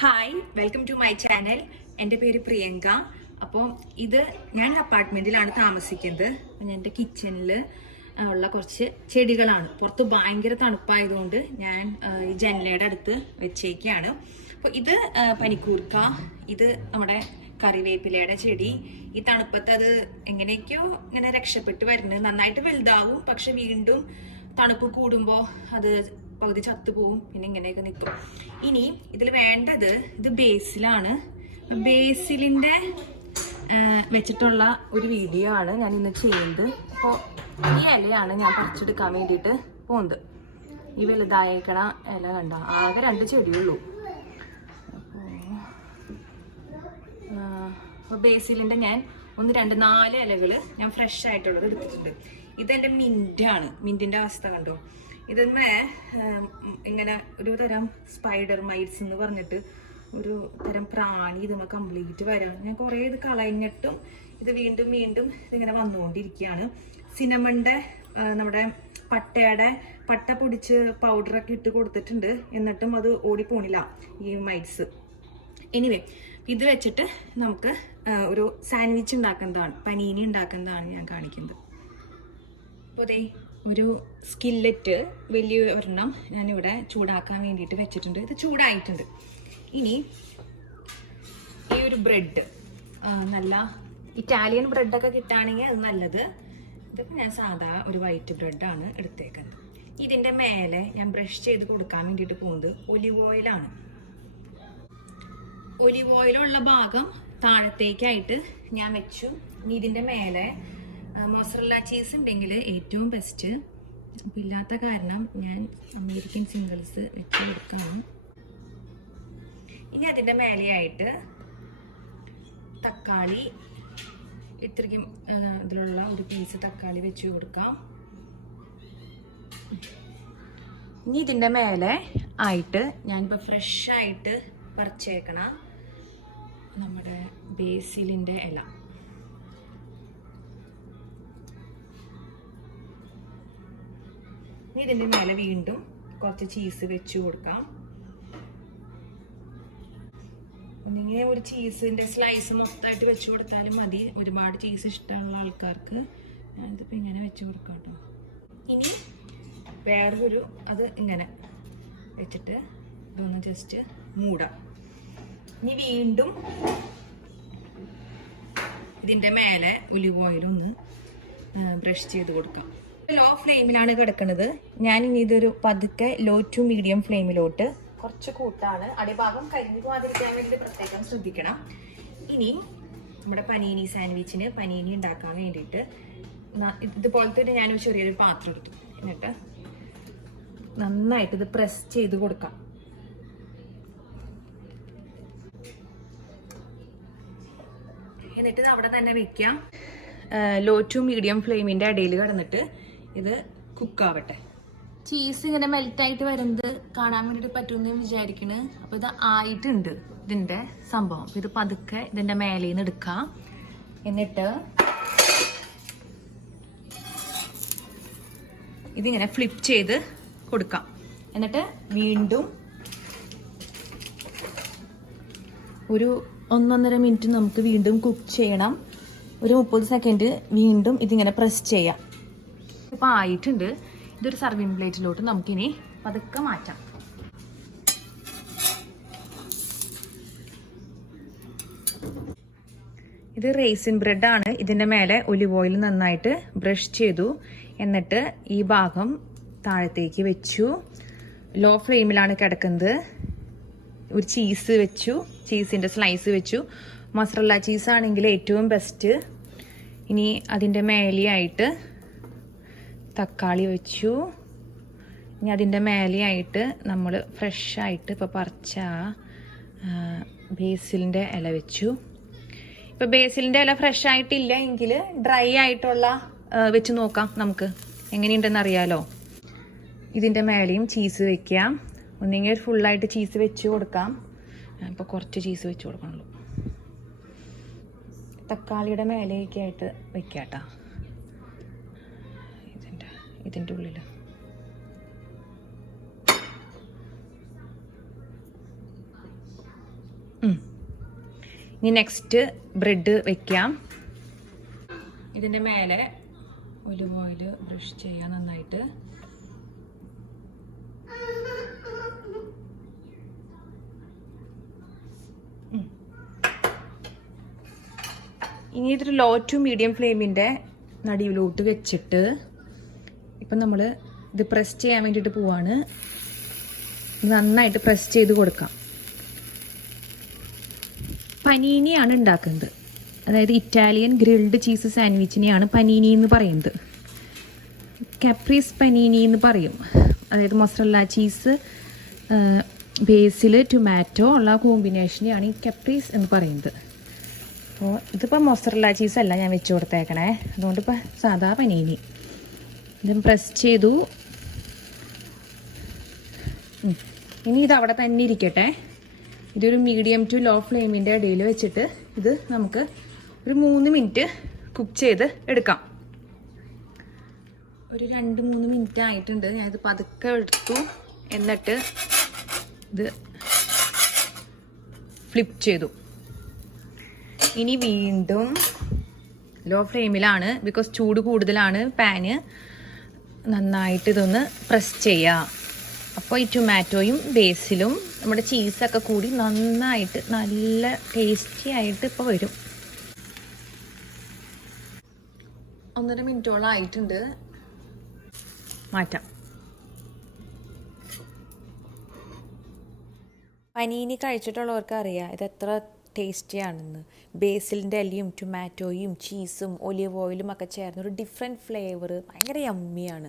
Hi, welcome to my channel. എൻ്റെ പേര് പ്രിയങ്ക. അപ്പോൾ ഇത് ഞാൻ അപ്പാർട്ട്മെൻറ്റിലാണ് താമസിക്കുന്നത്. അപ്പോൾ എൻ്റെ കിച്ചണിൽ ഉള്ള കുറച്ച് ചെടികളാണ്. പുറത്ത് ഭയങ്കര തണുപ്പായതുകൊണ്ട് ഞാൻ ഈ ജനലയുടെ അടുത്ത് വെച്ചേക്കാണ്. അപ്പോൾ ഇത് പനിക്കൂർക്ക, ഇത് നമ്മുടെ കറിവേപ്പിലയുടെ ചെടി. ഈ തണുപ്പത്ത് അത് എങ്ങനെയൊക്കെയോ ഇങ്ങനെ രക്ഷപ്പെട്ട് വരുന്നത്. നന്നായിട്ട് വലുതാവും, പക്ഷെ വീണ്ടും തണുപ്പ് കൂടുമ്പോൾ അത് പകുതി ചത്തുപോവും, പിന്നെ ഇങ്ങനെയൊക്കെ നിൽക്കും. ഇനി ഇതിൽ വേണ്ടത് ഇത് ബേസിലാണ്. ബേസിലിൻ്റെ വെച്ചിട്ടുള്ള ഒരു വീഡിയോ ആണ് ഞാൻ ഇന്ന് ചെയ്യുന്നത്. അപ്പോൾ ഈ ഇലയാണ് ഞാൻ പറിച്ചെടുക്കാൻ വേണ്ടിയിട്ട് പോകുന്നത്. ഈ വലുതായേക്കണ ഇല കണ്ട, ആകെ 2 ചെടിയുള്ളൂ. അപ്പോൾ ബേസിലിൻ്റെ ഞാൻ 1, 2, 4 ഇലകൾ ഞാൻ ഫ്രഷ് ആയിട്ടുള്ളത് എടുത്തിട്ടുണ്ട്. ഇതെൻ്റെ മിൻ്റാണ്. മിൻറ്റിൻ്റെ അവസ്ഥ കണ്ടോ? ഇതിന്മേ ഇങ്ങനെ ഒരു തരം സ്പൈഡർ മൈറ്റ്സ് എന്ന് പറഞ്ഞിട്ട് ഒരു തരം പ്രാണി ഇതുമ്മ കംപ്ലീറ്റ് വരാം. ഞാൻ കുറേ ഇത് കളഞ്ഞിട്ടും ഇത് വീണ്ടും വീണ്ടും ഇതിങ്ങനെ വന്നുകൊണ്ടിരിക്കുകയാണ്. സിനമണിൻ്റെ നമ്മുടെ പട്ട പൊടിച്ച് പൗഡറൊക്കെ ഇട്ട് കൊടുത്തിട്ടുണ്ട്, എന്നിട്ടും അത് ഓടിപ്പോണില്ല ഈ മൈറ്റ്സ്. എനിവേ, ഇത് വെച്ചിട്ട് നമുക്ക് ഒരു സാൻഡ്വിച്ച് ഉണ്ടാക്കുന്നതാണ്, പനീനി ഉണ്ടാക്കുന്നതാണ് ഞാൻ കാണിക്കുന്നത്. അപ്പോൾ ദേ ഒരു സ്കില്ലറ്റ് വലിയ ഒരെണ്ണം ഞാനിവിടെ ചൂടാക്കാൻ വേണ്ടിയിട്ട് വെച്ചിട്ടുണ്ട്. ഇത് ചൂടായിട്ടുണ്ട്. ഇനി ഈ ഒരു ബ്രെഡ്, നല്ല ഇറ്റാലിയൻ ബ്രെഡൊക്കെ കിട്ടുകയാണെങ്കിൽ അത് നല്ലത്. ഇതൊക്കെ ഞാൻ സാധാ ഒരു വൈറ്റ് ബ്രെഡാണ് എടുത്തേക്കുന്നത്. ഇതിൻ്റെ മേലെ ഞാൻ ബ്രഷ് ചെയ്ത് കൊടുക്കാൻ വേണ്ടിയിട്ട് പോകുന്നത് ഒലിവ് ഓയിലാണ്. ഒലിവ് ഓയിലുള്ള ഭാഗം താഴത്തേക്കായിട്ട് ഞാൻ വെച്ചു. ഇനി ഇതിൻ്റെ മേലെ മോസറല്ല ചീസ് ഉണ്ടെങ്കിൽ ഏറ്റവും ബെസ്റ്റ്. അപ്പോൾ ഇല്ലാത്ത കാരണം ഞാൻ അമേരിക്കൻ സിംഗിൾസ് വെച്ച് കൊടുക്കാം. ഇനി അതിൻ്റെ മേലെയായിട്ട് തക്കാളി, ഇത്രയ്ക്കും ഇതിലുള്ള ഒരു പീസ് തക്കാളി വെച്ച് കൊടുക്കാം. ഇനി ഇതിൻ്റെ മേലെ ആയിട്ട് ഞാനിപ്പോൾ ഫ്രഷായിട്ട് പറിച്ചേക്കണ നമ്മുടെ ബേസിലിൻ്റെ ഇല, ഇതിൻ്റെ മേലെ വീണ്ടും കുറച്ച് ചീസ് വെച്ച് കൊടുക്കാം. ഒന്നിങ്ങനെ ഒരു ചീസിൻ്റെ സ്ലൈസ് മൊത്തമായിട്ട് വെച്ച് കൊടുത്താലും മതി. ഒരുപാട് ചീസ് ഇഷ്ടമുള്ള ആൾക്കാർക്ക് ഞാനിതിപ്പോൾ ഇങ്ങനെ വെച്ച് കൊടുക്കാം കേട്ടോ. ഇനി വേറൊരു അത് ഇങ്ങനെ വെച്ചിട്ട് ഇതൊന്ന് ജസ്റ്റ് മൂടാം. ഇനി വീണ്ടും ഇതിൻ്റെ മേലെ ഒലിവ് ഓയിലൊന്ന് ബ്രഷ് ചെയ്ത് കൊടുക്കാം. ലോ ഫ്ലെയിമിലാണ് കിടക്കുന്നത്. ഞാൻ ഇനി ഇതൊരു പതുക്കെ ലോ ടു മീഡിയം ഫ്ലെയിമിലോട്ട് കുറച്ച് കൂട്ടാണ്. അടിഭാഗം കരിഞ്ഞു പോകാതിരിക്കാൻ വേണ്ടി പ്രത്യേകം ശ്രദ്ധിക്കണം. ഇനി നമ്മുടെ പനീനി സാൻഡ്വിച്ചിന് പനീനി ഉണ്ടാക്കാൻ വേണ്ടിയിട്ട് ഇതുപോലത്തെ ഞാനൊരു ചെറിയൊരു പാത്രം എടുത്തു. എന്നിട്ട് നന്നായിട്ട് ഇത് പ്രസ് ചെയ്ത് കൊടുക്കാം. എന്നിട്ട് ഇത് അവിടെ തന്നെ വെക്കാം. ലോ ടു മീഡിയം ഫ്ലെയിമിൻ്റെ ഇടയിൽ കിടന്നിട്ട് ഇത് കുക്കാവട്ടെ. ചീസ് ഇങ്ങനെ മെൽറ്റായിട്ട് വരുന്നത് കാണാൻ വേണ്ടിയിട്ട് പറ്റുമെന്ന് വിചാരിക്കണ്. അപ്പോൾ ഇത് ആയിട്ടുണ്ട് ഇതിൻ്റെ സംഭവം. ഇത് പതുക്കെ ഇതിൻ്റെ മേലെ നിന്ന് എടുക്കാം. എന്നിട്ട് ഇതിങ്ങനെ ഫ്ലിപ്പ് ചെയ്ത് കൊടുക്കാം. എന്നിട്ട് വീണ്ടും ഒരു 1-1.5 മിനിറ്റ് നമുക്ക് വീണ്ടും കുക്ക് ചെയ്യണം. ഒരു 30 സെക്കൻഡ് വീണ്ടും ഇതിങ്ങനെ പ്രസ് ചെയ്യാം. ഇപ്പോൾ ആയിട്ടുണ്ട്. ഇതൊരു സർവിങ് പ്ലേറ്റിലോട്ട് നമുക്കിനി പതുക്കെ മാറ്റാം. ഇത് റേസിൻ ബ്രെഡാണ്. ഇതിൻ്റെ മേലെ ഒലിവ് ഓയിൽ നന്നായിട്ട് ബ്രഷ് ചെയ്തു. എന്നിട്ട് ഈ ഭാഗം താഴത്തേക്ക് വെച്ചു. ലോ ഫ്ലെയിമിലാണ് കിടക്കുന്നത്. ഒരു ചീസ് വെച്ചു, ചീസിൻ്റെ സ്ലൈസ് വെച്ചു. മോസറല്ല ചീസാണെങ്കിൽ ഏറ്റവും ബെസ്റ്റ്. ഇനി അതിൻ്റെ മേലെയായിട്ട് തക്കാളി വെച്ചു. ഇനി അതിൻ്റെ മേലെയായിട്ട് നമ്മൾ ഫ്രഷായിട്ട് ഇപ്പോൾ പറിച്ച ബേസിലിൻ്റെ ഇല വെച്ചു. ഇപ്പോൾ ബേസിലിൻ്റെ ഇല ഫ്രഷ് ആയിട്ടില്ല എങ്കിൽ ഡ്രൈ ആയിട്ടുള്ള വെച്ച് നോക്കാം, നമുക്ക് എങ്ങനെയുണ്ടെന്ന് അറിയാലോ. ഇതിൻ്റെ മേലെയും ചീസ് വെക്കാം. ഒന്നെങ്കിൽ ഫുള്ളായിട്ട് ചീസ് വെച്ച് കൊടുക്കാം. ഇപ്പോൾ കുറച്ച് ചീസ് വെച്ച് കൊടുക്കണുള്ളൂ. തക്കാളിയുടെ മേലേക്കായിട്ട് വെക്കാം കേട്ടോ. ഇതിൻ്റെ ഉള്ളിൽ ഇനി നെക്സ്റ്റ് ബ്രെഡ് വെക്കാം. ഇതിൻ്റെ മേലെ ഒലിവ് ഓയിൽ ബ്രഷ് ചെയ്യാം നന്നായിട്ട്. ഇനി ഇതൊരു ലോ ടു മീഡിയം ഫ്ലെയിമിൻ്റെ നടുവിലോട്ട് വെച്ചിട്ട് ഇപ്പം നമ്മൾ ഇത് പ്രസ് ചെയ്യാൻ വേണ്ടിയിട്ട് പോവാണ്. നന്നായിട്ട് പ്രസ് ചെയ്ത് കൊടുക്കാം. പനീനിയാണ് ഉണ്ടാക്കുന്നത്, അതായത് ഇറ്റാലിയൻ ഗ്രിൽഡ് ചീസ് സാൻഡ്വിച്ചിനെയാണ് പനീനി എന്ന് പറയുന്നത്. കാപ്രീസ് പനീനി എന്ന് പറയും. അതായത് മൊസറല്ല ചീസ്, ബേസിൽ, ടൊമാറ്റോ ഉള്ള കോമ്പിനേഷനെയാണ് ഈ കാപ്രീസ് എന്ന് പറയുന്നത്. അപ്പോൾ ഇതിപ്പോൾ മൊസറല്ല ചീസല്ല ഞാൻ വെച്ച് കൊടുത്തേക്കണേ, അതുകൊണ്ട് ഇപ്പോൾ സാധാ പനീനി. ഇത് പ്രസ് ചെയ്തു. ഇനി ഇത് അവിടെ തന്നെ ഇരിക്കട്ടെ. ഇതൊരു മീഡിയം ടു ലോ ഫ്ലെയിമിൻ്റെ ഇടയിൽ വെച്ചിട്ട് ഇത് നമുക്ക് ഒരു 3 മിനിറ്റ് കുക്ക് ചെയ്ത് എടുക്കാം. ഒരു 2-3 മിനിറ്റ് ആയിട്ടുണ്ട്. ഞാനിത് പതുക്കെ എടുത്തു, എന്നിട്ട് ഇത് ഫ്ലിപ്പ് ചെയ്തു. ഇനി വീണ്ടും ലോ ഫ്ലെയിമിലാണ്, ബിക്കോസ് ചൂട് കൂടുതലാണ് പാന്. നന്നായിട്ട് ഇതൊന്ന് പ്രസ് ചെയ്യാം. അപ്പോൾ ഈ ടൊമാറ്റോയും ബേസിലും നമ്മുടെ ചീസൊക്കെ കൂടി നന്നായിട്ട് നല്ല ടേസ്റ്റി ആയിട്ട് ഇപ്പോൾ വരും. 1.5 മിനിറ്റോളം ആയിട്ടുണ്ട്. മാറ്റാം. പനീനി കഴിച്ചിട്ടുള്ളവർക്ക് അറിയാം ഇത് എത്ര ടേസ്റ്റിയാണെന്ന്. ബേസിലിൻ്റെ ഇലയും ടൊമാറ്റോയും ചീസും ഒലിവ് ഓയിലും ഒക്കെ ചേർന്ന് ഒരു ഡിഫറെൻറ്റ് ഫ്ലേവർ, ഭയങ്കര യമ്മിയാണ്.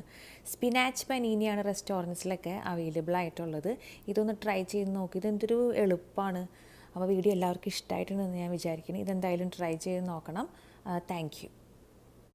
സ്പിനാച്ച് പനീനിയാണ് റെസ്റ്റോറൻറ്റ്സിലൊക്കെ അവൈലബിൾ ആയിട്ടുള്ളത്. ഇതൊന്ന് ട്രൈ ചെയ്ത് നോക്കി. ഇതെന്തൊരു എളുപ്പമാണ്. അപ്പോൾ വീഡിയോ എല്ലാവർക്കും ഇഷ്ടമായിട്ടുണ്ടെന്ന് ഞാൻ വിചാരിക്കുന്നു. ഇതെന്തായാലും ട്രൈ ചെയ്ത് നോക്കണം. Thank you.